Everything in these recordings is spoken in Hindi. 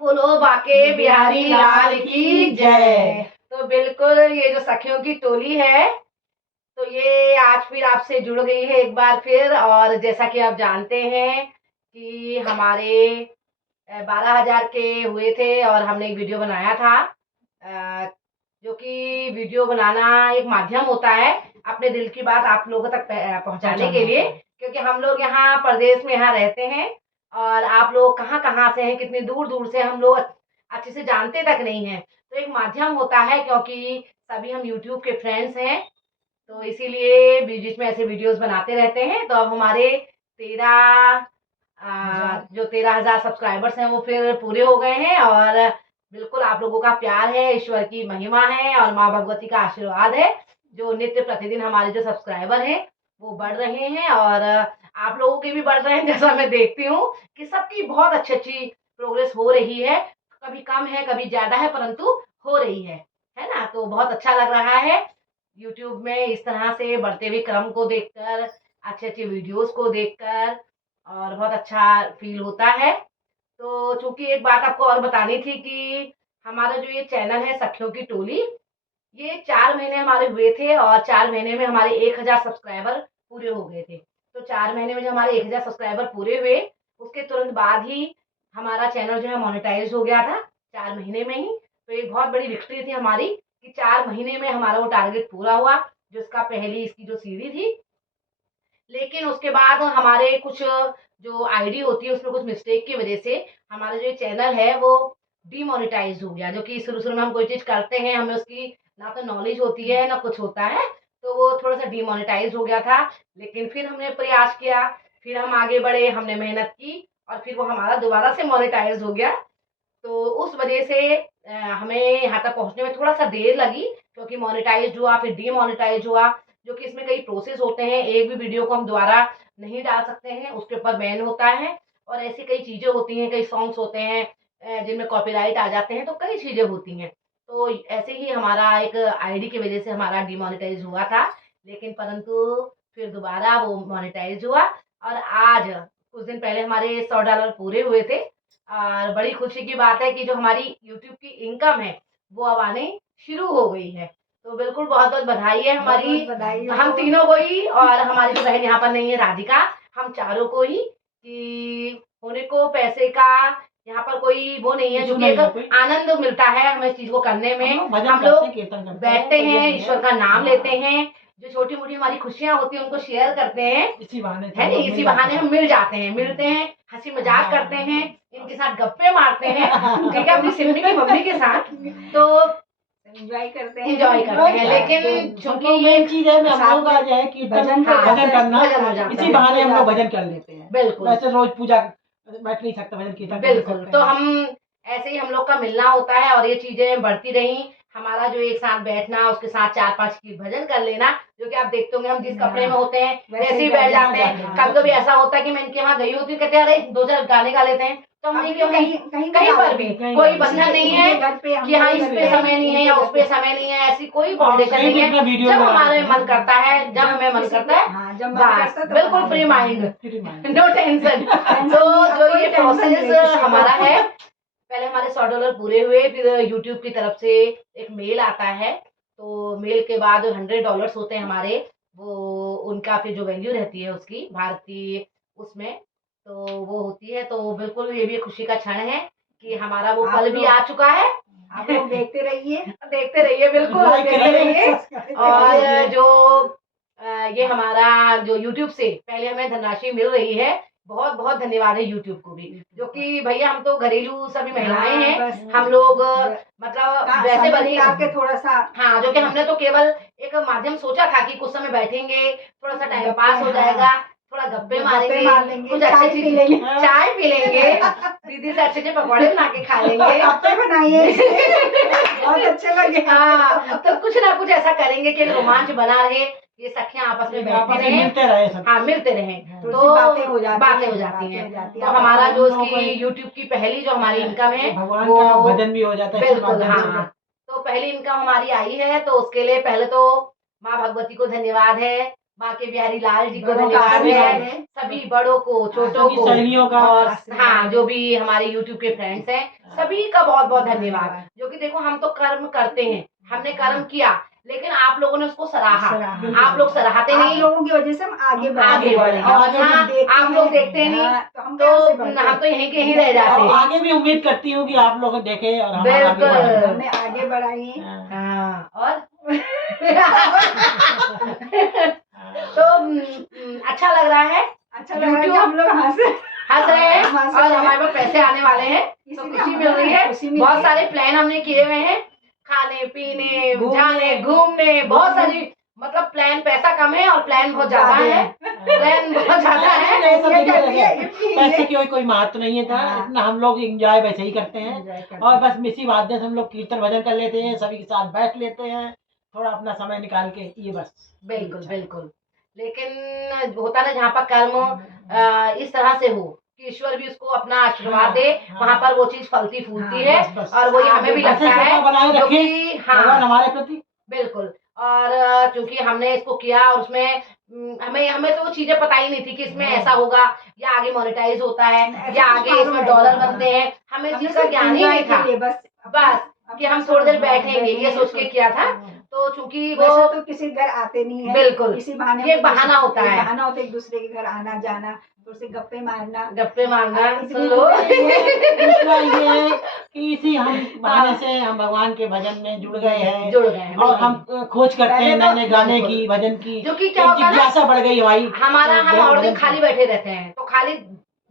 बोलो बाके बिहारी लाल की जय। तो बिल्कुल ये जो सखियों की टोली है, तो ये आज फिर आपसे जुड़ गई है एक बार फिर। और जैसा कि आप जानते हैं कि हमारे 12,000 के हुए थे और हमने एक वीडियो बनाया था, जो कि वीडियो बनाना एक माध्यम होता है अपने दिल की बात आप लोगों तक पहुंचाने के लिए, क्योंकि हम लोग यहाँ प्रदेश में यहाँ रहते हैं और आप लोग कहाँ-कहाँ से हैं, कितनी दूर-दूर से हम लोग अच्छे से जानते तक नहीं हैं। तो एक माध्यम होता है, क्योंकि सभी हम यूट्यूब के फ्रेंड्स हैं, तो इसीलिए बीच-बीच में ऐसे वीडियोज़ बनाते रहते हैं। तो अब हमारे 13,000 सब्सक्राइबर्स हैं वो फिर पूरे हो गए हैं और बिल्कुल आप लोगों का प्यार है, ईश्वर की महिमा है और माँ भगवती का आशीर्वाद है, जो नित्य प्रतिदिन हमारे जो सब्सक्राइबर हैं वो बढ़ रहे हैं और आप लोगों के भी बढ़ रहे हैं। जैसा मैं देखती हूँ कि सबकी बहुत अच्छी-अच्छी प्रोग्रेस हो रही है, कभी कम है, कभी ज़्यादा है, परंतु हो रही है ना? तो बहुत अच्छा लग रहा है यूट्यूब में इस तरह से बढ़ते हुए क्रम को देखकर, अच्छे-अच्छे वीडियोज़ को देखकर और बहुत अच्छा फ़ील होता है। तो चूँकि एक बात आपको और बतानी थी कि हमारा जो ये चैनल है सखियों की टोली, ये 4 महीने हमारे हुए थे और 4 महीने में हमारे 1,000 सब्सक्राइबर पूरे हो गए थे। तो 4 महीने में जब हमारे 1,000 सब्सक्राइबर पूरे हुए, उसके तुरंत बाद ही हमारा चैनल जो है मोनेटाइज़ हो गया था, 4 महीने में ही। तो एक बहुत बड़ी विक्ट्री थी हमारी कि 4 महीने में हमारा वो टारगेट पूरा हुआ, जो इसका पहली इसकी जो सीढ़ी थी। लेकिन उसके बाद हमारे कुछ जो आईडी होती है उसमें कुछ मिस्टेक की वजह से हमारा जो ये चैनल है वो डीमोनेटाइज हो गया, जो कि शुरू-शुरू में हम कोई चीज़ करते हैं, हमें उसकी ना तो नॉलेज होती है, ना कुछ होता है, तो वो थोड़ा-सा डीमोनेटाइज हो गया था। लेकिन फिर हमने प्रयास किया, फिर हम आगे बढ़े, हमने मेहनत की और फिर वो हमारा दोबारा से मोनेटाइज हो गया। तो उस वजह से हमें यहाँ तक पहुँचने में थोड़ा-सा देर लगी, क्योंकि मोनेटाइज़्ड हुआ, फिर डीमोनेटाइज़ हुआ, जो कि इसमें कई प्रोसेस होते हैं। एक भी वीडियो को हम दोबारा नहीं डाल सकते हैं, उसके ऊपर बैन होता है और ऐसी कई चीज़ें होती हैं, कई सॉन्ग्स होते हैं जिनमें कॉपीराइट आ जाते हैं, तो कई चीज़ें होती हैं। तो ऐसे ही हमारा एक आईडी की वजह से हमारा डीमोनेटाइज़ हुआ था, लेकिन परंतु फिर दोबारा वो मोनेटाइज़ हुआ और आज कुछ दिन पहले हमारे $100 पूरे हुए थे। और बड़ी खुशी की बात है कि जो हमारी यूट्यूब की इनकम है, वो अब आनी शुरू हो गई है। तो बिल्कुल बहुत-बहुत बधाई है हमारी, बधाई हम तीनों को ही और हमारी जो बहन यहाँ पर नहीं है राधिका, हम चारों को ही, कि होने को पैसे का यहाँ पर कोई वो नहीं है, जो कि एक आनंद मिलता है हमें इस चीज़ को करने में। हम लोग बैठते हैं, ईश्वर का नाम लेते हैं, जो छोटी-मोटी हमारी खुशियाँ होती हैं उनको शेयर करते हैं, है नी? इसी बहाने हम मिल जाते हैं, मिलते हैं, हँसी मज़ाक करते हैं, इनके साथ गप्पे मारते हैं, ठीक है? अपनी सिम्मी की मम्मी के साथ, तो एंजॉय करते हैं। लेकिन चूँकि मेन चीज़ है, हम लोग आज है कि भजन करना, भजन हो जाता इसी है। बहाने हम लोग भजन कर लेते हैं। बिल्कुल। वैसे रोज पूजा बैठ नहीं सकता, भजन कीर्तन कर नहीं बिल्कुल, सकते तो हैं। हम ऐसे ही हम लोग का मिलना होता है और ये चीज़ें बढ़ती रहीं। हमारा जो एक साथ बैठना, उसके साथ 4-5 की भजन कर लेना, जो कि आप देखते होंगे हम जिस कपड़े में होते हैं, वैसे ही बैठ जाते हैं। कभी-कभी ऐसा होता है कि मैं इनके वहाँ गई होती हूँ, कहते हैं, "अरे! 2-4 गाने गा लेते हैं।" तो हम नहीं क्यों कहीं पर भी कोई बंधन नहीं है कि हाँ, इस पे समय नहीं है या उस पे समय नहीं है, ऐसी कोई बाउंडेशन नहीं है। जब हमारा मन करता है, जब हमें मन करता है, बस बिल्कुल फ्री माइंड, नो टेंशन। तो जो ये प्रोसेस हमारा है, पहले हमारे $100 पूरे हुए, फिर यूट्यूब की तरफ से एक मेल आता है, तो मेल के बाद $100 होते हैं हमारे, वो उनका फिर जो वैल्यू रहती है उसकी भारतीय उसमें, तो वो होती है। तो बिल्कुल ये भी एक खुशी का क्षण है कि हमारा वो पल भी आ चुका है। आप लोग देखते रहिए, बिल्कुल देखते रहिए। और जो ये हमारा जो यूट्यूब से पहले हमें धनराशि मिल रही है, बहुत-बहुत धन्यवाद है यूट्यूब को भी, जो कि भैया हम तो घरेलू सभी महिलाएँ हैं, हम लोग मतलब वैसे बनी के थोड़ा-सा हाँ, जो कि हमने तो केवल एक माध्यम सोचा था कि कुछ समय बैठेंगे, थोड़ा-सा टाइम पास हो जाएगा, थोड़ा गप्पे मारेंगे, कुछ चाय अच्छी पी लेंगे, चाय पी लेंगे, दीदी से अच्छे-अच्छे पकौड़े बना के खा लेंगे। गप्पे बनाइए, बहुत अच्छे लगे। हाँ, तो कुछ ना कुछ ऐसा करेंगे कि रोमांच बना रहे, ये सखियाँ आपस में बैठती रहें, मिलते रहे सब। हाँ, मिलते रहें, तो बातें हो जाती हैं। तो हमारा जो उसकी यूट्यूब की पहली जो हमारी इनकम है, भगवान का भजन भी हो जाता है। बिल्कुल, हाँ। तो पहली इनकम हमारी आई है, तो उसके लिए पहले तो माँ भगवती को धन्यवाद है, बांके बिहारी लाल जी को बड़ों का धन्यवाद आशीर्वाद है, है। सभी बड़ों को, छोटों सभी को, सहेलियों का और आशीर्वाद हाँ है। जो भी हमारे YouTube के फ्रेंड्स हैं सभी का बहुत बहुत धन्यवाद। जो कि देखो हम तो कर्म करते हैं, हमने कर्म किया, लेकिन आप लोगों ने उसको सराहा। सराहा। आप लोग सराहते आप नहीं, लोगों की वजह से हम आगे बढ़े आगे बढ़े। और आगे जब हाँ, देखते आप लोग देखते नहीं, हाँ, तो हम तो कहाँ से बढ़ते? हम तो यहीं के ही रह जाते और हैं। आगे भी उम्मीद करती हूँ कि आप लोग देखें और हम आगे बिल्कुल। बढ़ें। हमें आगे बढ़ाइए। हाँ, हाँ, और हाँ। तो अच्छा लग रहा है, अच्छा लग रहा है कि YouTube- हम लोग हंस रहे हैं, हंस और रहे हैं। हमारे पास पैसे आने वाले हैं, तो इसीलिए खुशी हम मिल रही है। खुशी मिलती बहुत है। सारे प्लान हमने किए हुए हैं, खाने पीने, घूमने, जाने, घूमने, बहुत सारी, मतलब प्लान, पैसा कम है और प्लान बहुत ज्यादा है। प्लान बहुत ज्यादा है। ये सब ये देखिए, करती है, देखिए, ये पैसे की कोई महत्व नहीं है था। हाँ। इतना हम लोग एंजॉय वैसे ही करते हैं, Enjoy करते और बस इसी वाद्य से हम लोग कीर्तन भजन कर लेते हैं, सभी के साथ बैठ लेते हैं, थोड़ा अपना समय निकाल के, ये बस। बिल्कुल बिल्कुल। लेकिन होता ना जहाँ पर कर्म इस तरह से हो कि ईश्वर भी उसको अपना आशीर्वाद दे, हाँ, वहाँ पर वो चीज फलती फूलती है। बस, बस। और वही हमें भी ऐसे लगता है, कृपा बनाए जो रखें कि भगवान हाँ हमारे प्रति। बिल्कुल। और क्योंकि हमने इसको किया और उसमें हमें तो वो चीजें पता ही नहीं थी कि इसमें ऐसा होगा, या आगे मोनेटाइज होता है, ऐसा या कुछ आगे मालूम इसमें नहीं डॉलर था। बनते हैं, हमें इस हमने चीज का सिर्फ ज्ञान ही enjoy नहीं के था। लिए बस कि हम थोड़ी देर बैठेंगे, ये सोच के किया था। तो चूंकि वो वैसे तो किसी घर आते नहीं है, बिल्कुल किसी बहाने ये हम बहाना होता है, बहाना होता है एक दूसरे के घर आना जाना, तो उससे गप्पे मारना, गप्पे मारना। इतनी सुन लो दूसरा ये है कि इसी हम बहाने से हम भगवान के भजन में जुड़ गए हैं, जुड़ गए हैं, और बिल्कुल। हम खोज करते हैं पहले तो- नए नए गाने बिल्कुल। की, भजन की, जो कि क्या एक होता है ना, जिज्ञासा बढ़ गई हमारी। हमारा तो हम और दिन भजन खाली बैठे रहते हैं, तो खाली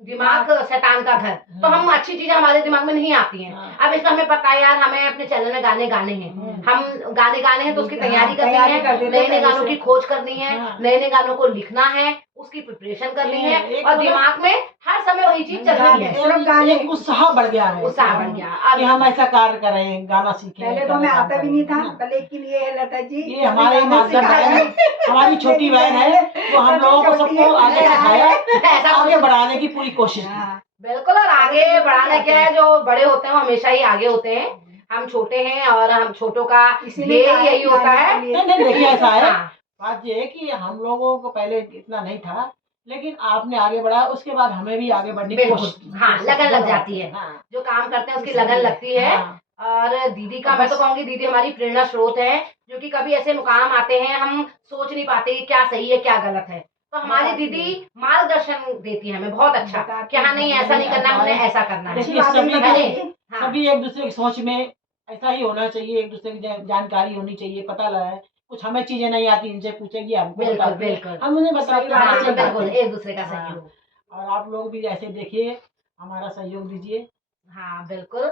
दिमाग शैतान का घर, तो हम अच्छी चीजें हमारे दिमाग में नहीं आती हैं। हाँ। अब इसमें हमें पता है यार, हमें अपने चैनल में गाने गाने हैं, हम गाने गाने हैं तो उसकी तैयारी करनी तैयारी है, कर देते नए नए पहले गानों से। की खोज करनी है, हाँ। नए नए गानों को लिखना है, उसकी प्रिपरेशन करनी ये है, एक और मतलब- दिमाग में हर समय वही चीज चल रही है। सिर्फ गाने। एक उत्साह बढ़ गया है, उत्साह बढ़ गया। कि हम ऐसा कार्य करें, गाना सीखें। पहले तो गाना हमें काम आता भी नहीं करें, था, पर लेकिन ये है लता जी, ये हमारे गाना माध्यम सिखाया। है, हमारी छोटी बहन है, वो हम लोगों को सबको आगे सिखाया, ऐसा आगे बढ़ाने की पूरी कोशिश की। हाँ, बिल्कुल। और आगे बढ़ाना क्या है, जो बड़े होते हैं वो हमेशा ही आगे होते हैं, हम छोटे हैं, और हम छोटों का इसीलिए ध्येय यही होता है। नहीं नहीं, देखिए ऐसा है, हाँ, बात ये है कि हम लोगों को पहले इतना नहीं था, लेकिन आपने आगे बढ़ाया, उसके बाद हमें भी आगे बढ़ने की बिल्कुल। कोशिश की। हाँ, लगन लग जाती है, हाँ, जो काम करते हैं उसकी लगन लगती है। हाँ। और दीदी का, मैं तो कहूंगी दीदी हमारी प्रेरणा स्रोत है, जो कि कभी ऐसे मुकाम आते हैं हम सोच नहीं पाते कि क्या सही है क्या गलत है, तो हमारी दीदी मार्गदर्शन देती है हमें बहुत अच्छा, कि हाँ नहीं ऐसा नहीं करना, हमने ऐसा करना है। देखिए, सभी है नहीं? हाँ, सभी एक दूसरे की सोच में ऐसा ही होना चाहिए, एक दूसरे की जानकारी होनी चाहिए, पता लगा है, कुछ हमें चीजें नहीं आती, इनसे पूछेगी, हमको बिल्कुल बताती है, बिल्कुल। हम उन्हें बताते हैं, हाँ, अच्छी बात बिल्कुल, है। एक दूसरे का हाँ। सहयोग। और आप लोग भी ऐसे देखिए, हमारा सहयोग दीजिए। हाँ बिल्कुल।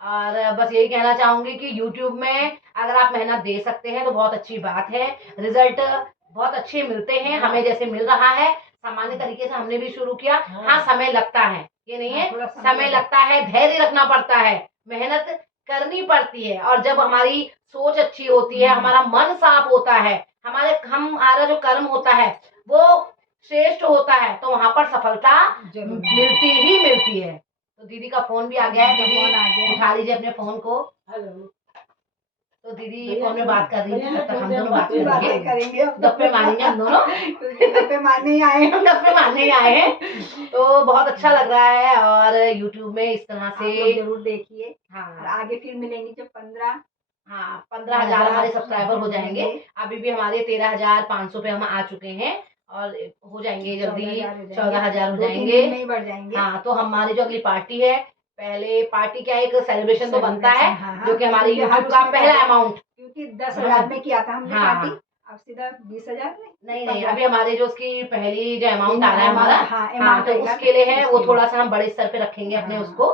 और बस यही कहना चाहूंगी कि YouTube में अगर आप मेहनत दे सकते हैं तो बहुत अच्छी बात है, रिजल्ट बहुत अच्छे मिलते हैं, हाँ। हमें जैसे मिल रहा है, सामान्य तरीके से हमने भी शुरू किया। हाँ। हाँ, समय लगता है, ये नहीं है, हाँ, थोड़ा समय समय लगता है, धैर्य रखना पड़ता है, मेहनत करनी पड़ती है, और जब हमारी सोच अच्छी होती है, हमारा मन साफ होता है, हमारा जो कर्म होता है वो श्रेष्ठ होता है, तो वहां पर सफलता जरूर मिलती ही मिलती है। तो दीदी का फोन भी आ गया है, फोन आ गया दीदी है। उठा लीजिए अपने फोन को। हेलो। तो दीदी फोन में बात कर रही थी, तब तक हम दोनों बात बातें करेंगे, करेंगे, गप्पे मारेंगे हम दोनों, गप्पे मारने ही आए हैं। हम गप्पे मारने ही आए हैं। तो बहुत अच्छा लग रहा है, और YouTube में इस तरह आप से लोग जरूर देखिए, और हाँ आगे फिर मिलेंगे जब 15 हाँ 15,000 हमारे सब्सक्राइबर हो जाएंगे। अभी भी हमारे 13,500 पे हम आ चुके हैं, और हो जाएंगे जल्दी 14,000 हो 2-3 जाएंगे। दिन में ही बढ़ जाएंगे। हाँ, तो हमारी जो अगली पार्टी है, पहले पार्टी क्या एक सेलिब्रेशन तो बनता है, हाँ, जो कि हमारे क्योंकि हर YouTube का उसमें पहला करते हैं। अमाउंट। क्योंकि 10,000 में किया था हमने हाँ। पार्टी, अब सीधा 20,000 में। नहीं, अभी हमारे जो उसकी पहली जो अमाउंट आ रहा है हमारा, हाँ, हाँ, amount तो आएगा, उसके लिए है, वो उसके थोड़ा सा हम बड़े स्तर पे रखेंगे अपने हाँ। उसको,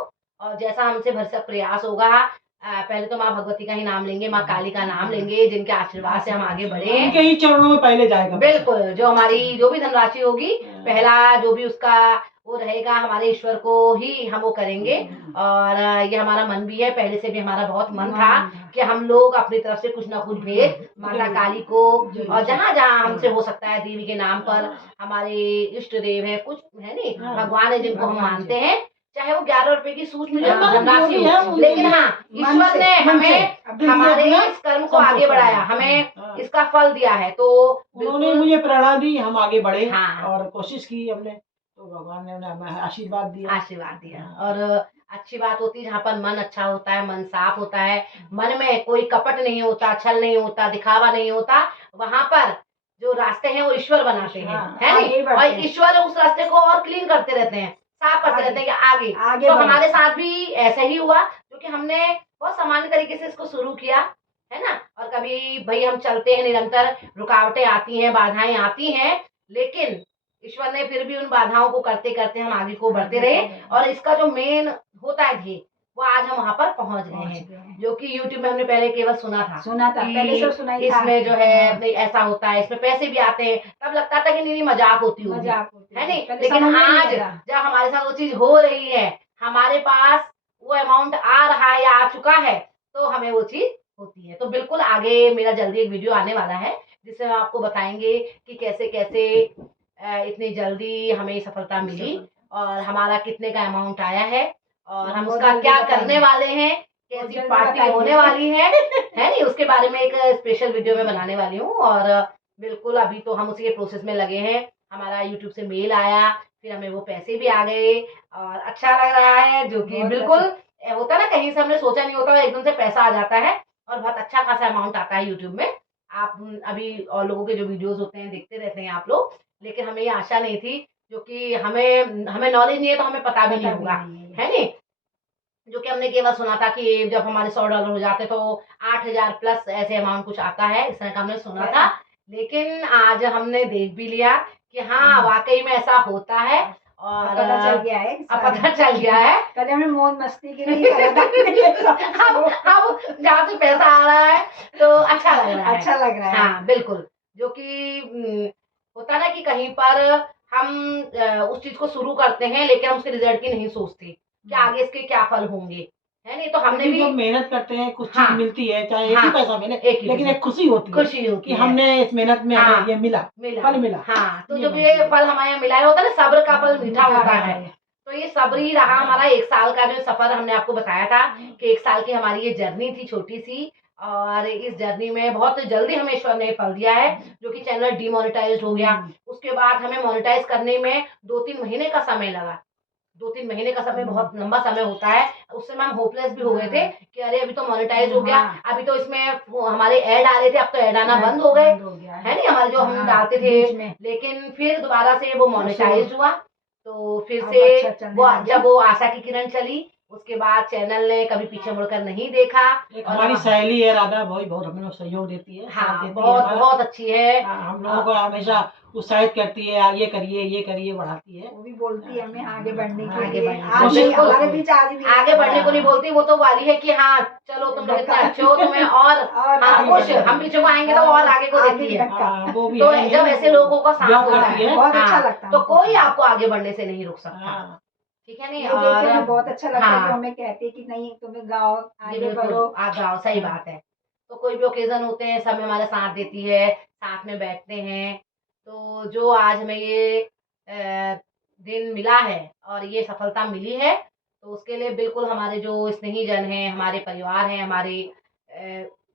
और जैसा हमसे भरसक प्रयास होगा, पहले तो माँ भगवती का ही नाम लेंगे, माँ काली का नाम लेंगे, जिनके आशीर्वाद से हम आगे बढ़े। उनके ही चरणों में पहले जाएगा। बिल्कुल, जो हमारी जो भी धनराशि होगी, पहला जो भी उसका वो रहेगा, हमारे ईश्वर को ही हम वो करेंगे। और ये हमारा मन भी है, पहले से भी हमारा बहुत मन था कि हम लोग अपनी तरफ से कुछ ना कुछ भेंट माता काली को, और जहाँ जहाँ हमसे हो सकता है, देवी के नाम पर, हमारे इष्ट देव है, कुछ है नहीं, भगवान है जिनको हम मानते हैं, चाहे वो 11 रुपए की सूक्ष्म धनराशि हो, लेकिन हाँ, ईश्वर ने हमें हमारे इस कर्म को आगे बढ़ाया, हमें इसका फल दिया है। तो उन्होंने बिल्कुल मुझे प्रेरणा दी, हम आगे बढ़े हाँ। और कोशिश की हमने, तो भगवान ने हमें आशीर्वाद दिया। आशीर्वाद दिया। हाँ। और अच्छी बात होती है जहाँ पर मन अच्छा होता है, मन साफ होता है, मन में कोई कपट नहीं होता, छल नहीं होता, दिखावा नहीं होता, वहां पर जो रास्ते हैं वो ईश्वर बनाते हैं, हाँ, है आगे नहीं? बढ़ते और हैं। ईश्वर उस रास्ते को और क्लीन करते रहते हैं, साफ करते आगे- रहते हैं कि आगे। आगे तो बढ़ो। हमारे साथ भी ऐसा ही हुआ, क्योंकि हमने बहुत सामान्य तरीके से इसको शुरू किया, है ना? और कभी भाई हम चलते हैं निरंतर, रुकावटें आती हैं, बाधाएं आती हैं, लेकिन ईश्वर ने फिर भी उन बाधाओं को करते करते हम आगे को बढ़ते रहे। और इसका जो मेन होता है ध्येय, वो आज हम वहां पर पहुंच गए हैं, जो कि यूट्यूब में हमने पहले केवल सुना था कि पहले सब सुना ही था। इसमें जो है हाँ। नहीं ऐसा होता है, इसमें पैसे भी आते हैं, तब लगता था कि नहीं मजाक होती होगी, मजाक होती है नहीं? पहले लेकिन समझ में नहीं आज आता। जब हमारे साथ वो चीज हो रही है, हमारे पास वो अमाउंट आ रहा है या आ चुका है, तो हमें वो चीज होती है। तो बिल्कुल आगे मेरा जल्दी एक वीडियो आने वाला है, जिसमें हम आपको बताएंगे कि कैसे कैसे इतनी जल्दी हमें सफलता मिली और हमारा कितने का अमाउंट आया है, और हम बहुत उसका जल्दी क्या बताएंगे। करने वाले हैं, बहुत कैसी जल्दी पार्टी बताएंगे। होने वाली है नहीं? उसके बारे में एक स्पेशल वीडियो में बनाने वाली हूँ। और बिल्कुल अभी तो हम उसी के प्रोसेस में लगे हैं। हमारा यूट्यूब से मेल आया, फिर हमें वो पैसे भी आ गए और अच्छा लग रहा है, जो कि बहुत बिल्कुल होता है ना, कहीं से हमने सोचा नहीं होता, एकदम से पैसा आ जाता है और बहुत अच्छा खासा अमाउंट आता है यूट्यूब में। आप अभी और लोगों के जो वीडियोस होते हैं देखते रहते हैं आप लोग, लेकिन हमें ये आशा नहीं थी, जो कि हमें हमें नॉलेज नहीं है तो हमें पता भी नहीं होगा, है नहीं? जो कि हमने केवल सुना था कि जब हमारे $100 हो जाते तो 8,000 प्लस ऐसे अमाउंट कुछ आता है, इस तरह का हमने सुना था। लेकिन आज हमने देख भी लिया कि हाँ वाकई में ऐसा होता है। और अब पता चल गया है। अब पता चल गया है। पहले हमने मौज मस्ती के लिए करा था। अब जहाँ से पैसा आ रहा है तो अच्छा लग रहा है। अच्छा लग रहा है। हाँ बिल्कुल, जो कि होता है ना कि कहीं पर हम उस चीज को शुरू करते हैं, लेकिन हम उसके रिजल्ट की नहीं सोचते कि आगे इसके क्या फल होंगे, है नहीं? तो हमने भी जब मेहनत करते हैं कुछ हाँ। चीज मिलती है, चाहे एक ही हाँ। पैसा मिले, एक ही लेकिन पैसा। एक खुशी होती है खुशी होती कि है। हमने इस मेहनत में हाँ। हमें ये मिला, फल मिला। हाँ, तो ये जब बात ये है। फल हमारे यहाँ मिला है, होता है ना सब्र का फल मीठा होता है। है। तो ये सब्र ही रहा हमारा 1 साल का जो सफर हमने आपको बताया था कि 1 साल की हमारी ये जर्नी थी छोटी सी, और इस जर्नी में बहुत जल्दी हमें ईश्वर ने फल दिया है, जो कि चैनल डिमोनेटाइज हो गया। उसके बाद हमें मोनेटाइज करने में 2-3 महीने का समय लगा। 2-3 महीने का समय बहुत लंबा समय होता है। उस समय हम होपलेस भी हो गए थे कि अरे अभी तो मोनेटाइज हो गया, अभी तो इसमें हमारे ऐड आ रहे थे, अब तो ऐड आना बंद हो गए, है नहीं? हमारे जो हम डालते थे, लेकिन फिर दोबारा से वो मोनेटाइज हुआ। तो फिर अब से अच्छा चलने वो लगा। जब वो आशा की किरण चली, उसके बाद चैनल ने कभी पीछे मुड़कर नहीं देखा। एक और हमारी सहेली है राधा भाई, बहुत हमें लोग सहयोग देती है, साथ हाँ देती है बहुत हमारा। बहुत अच्छी है। हाँ, हम लोगों को हमेशा उत्साहित करती है, ये करिए बढ़ाती है। वो भी बोलती है हमें आगे बढ़ने के आगे लिए। बढ़ने के आज लिए। भी हमारे बीच आज भी आगे बढ़ने को नहीं बोलती, वो तो वाली है कि हाँ चलो तुम लोग इतने अच्छे हो, तुम्हें और हाँ आगे कुछ बढ़ना हम पीछे को आएंगे तो और आगे को देखती है। हाँ, वो भी तो है, जब ऐसे लोगों का साथ जॉब होता करती है, है। बहुत अच्छा हाँ, लगता है तो हमको। कोई आपको आगे बढ़ने से नहीं रोक सकता, हाँ, ठीक है नहीं? ये देख के हमें और बहुत अच्छा लगता है हाँ। कि हमें कहते हैं कि नहीं तुम्हें गाओ, जी आगे बिल्कुल, बढ़ो। आप जाओ, सही बात है। तो कोई भी ओकेजन होते हैं, सब में हमारा साथ देती है, साथ में बैठते हैं। तो जो आज हमें ये दिन मिला है और ये सफलता मिली है, तो उसके लिए बिल्कुल हमारे जो स्नेही जन हैं, हमारे परिवार हैं, हमारे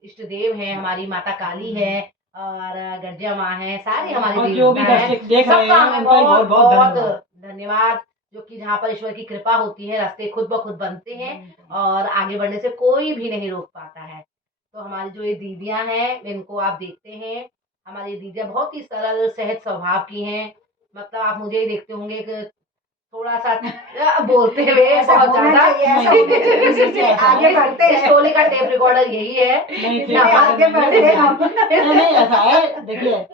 इष्ट देव हैं, हमारी माता काली है और गर्जिया माँ है, सारी हमारी और जो भी देवता है, दर्शक देख रहे सबका हैं हमें उनका भी बहुत बहुत बहुत धन्यवाद। धन्यवाद। जो कि जहाँ पर ईश्वर की कृपा होती है, रास्ते खुद ब खुद बनते हैं और आगे बढ़ने से कोई भी नहीं रोक पाता है। तो हमारी जो ये दीदियाँ हैं, इनको आप देखते हैं, हमारी दीदियाँ बहुत ही सरल सहज स्वभाव की हैं। मतलब आप मुझे ही देखते होंगे कि थोड़ा-सा बोलते हुए ऐसा बहुत होना ज़्यादा। चाहिए, ऐसा होना चाहिए। इसी से आगे बढ़ते इस हैं। टोली का टेप रिकॉर्डर यही है। नहीं, इसलिए आगे बढ़ते हैं हम। नहीं ऐसा है, देखिए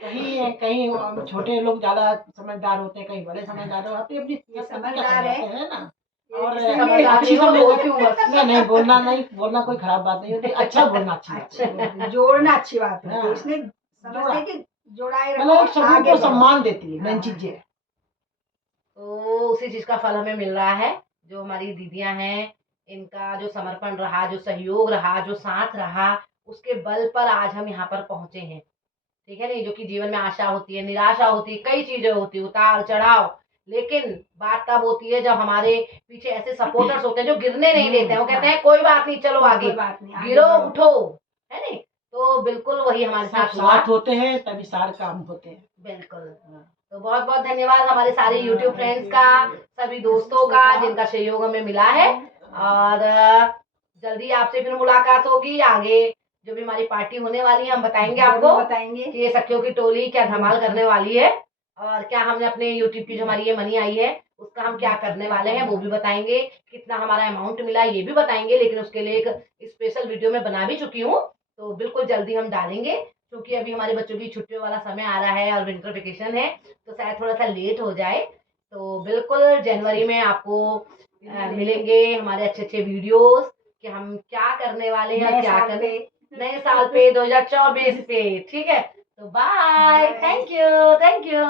कहीं कहीं हम छोटे लोग ज्यादा समझदार होते हैं, कहीं बड़े समझदार होते हैं, अपनी समझदार है। है ना। और इसीलिए अच्छी अच्छी समझ समझ क्यों बस? नहीं बोलना कोई खराब बात नहीं होती, अच्छा बोलना अच्छी बात है। अच्छा जोड़ना अच्छी बात है। हाँ। इसलिए समझते कि जोड़ाए रखो, मतलब एक शब्द आगे को बढ़ो। सम्मान देती है, मेन हाँ। चीज ये है। तो उसी चीज का फल हमें मिल रहा है। जो हमारी दीदियां हैं, इनका जो समर्पण रहा, जो सहयोग रहा, जो साथ रहा, उसके बल पर आज हम यहाँ पर पहुंचे हैं, ठीक है नहीं? जो कि जीवन में आशा होती है, निराशा होती है, कई चीजें होती है, उतार चढ़ाव, लेकिन बात तब होती है जब हमारे पीछे ऐसे सपोर्टर्स होते हैं जो गिरने नहीं देते हैं। वो कहते हैं कोई बात नहीं, चलो आगे कोई बात नहीं, आगे गिरो बढ़ो। उठो, है नहीं? तो बिल्कुल वही हमारे सब साथ हुआ। साथ होते हैं तभी सारे काम होते हैं। बिल्कुल। तो बहुत बहुत धन्यवाद हमारे सारे YouTube फ्रेंड्स का, सभी दोस्तों का जिनका सहयोग हमें मिला है। और जल्दी आपसे फिर मुलाकात होगी। आगे जो भी हमारी पार्टी होने वाली है हम बताएंगे आपको बताएंगे कि ये सखियों की टोली क्या धमाल करने वाली है, और क्या हमने अपने YouTube की जो हमारी ये मनी आई है उसका हम क्या करने वाले हैं वो भी बताएंगे, कितना हमारा अमाउंट मिला ये भी बताएंगे। लेकिन उसके लिए एक स्पेशल वीडियो मैं बना भी चुकी हूँ, तो बिल्कुल जल्दी हम डालेंगे, क्योंकि अभी हमारे बच्चों की छुट्टियों वाला समय आ रहा है और विंटर वेकेशन है, तो शायद थोड़ा सा लेट हो जाए। तो बिल्कुल जनवरी में आपको मिलेंगे हमारे अच्छे अच्छे वीडियोस कि हम क्या करने वाले हैं, क्या करने नए साल पे 2024 पे। ठीक है, तो बाय, थैंक यू।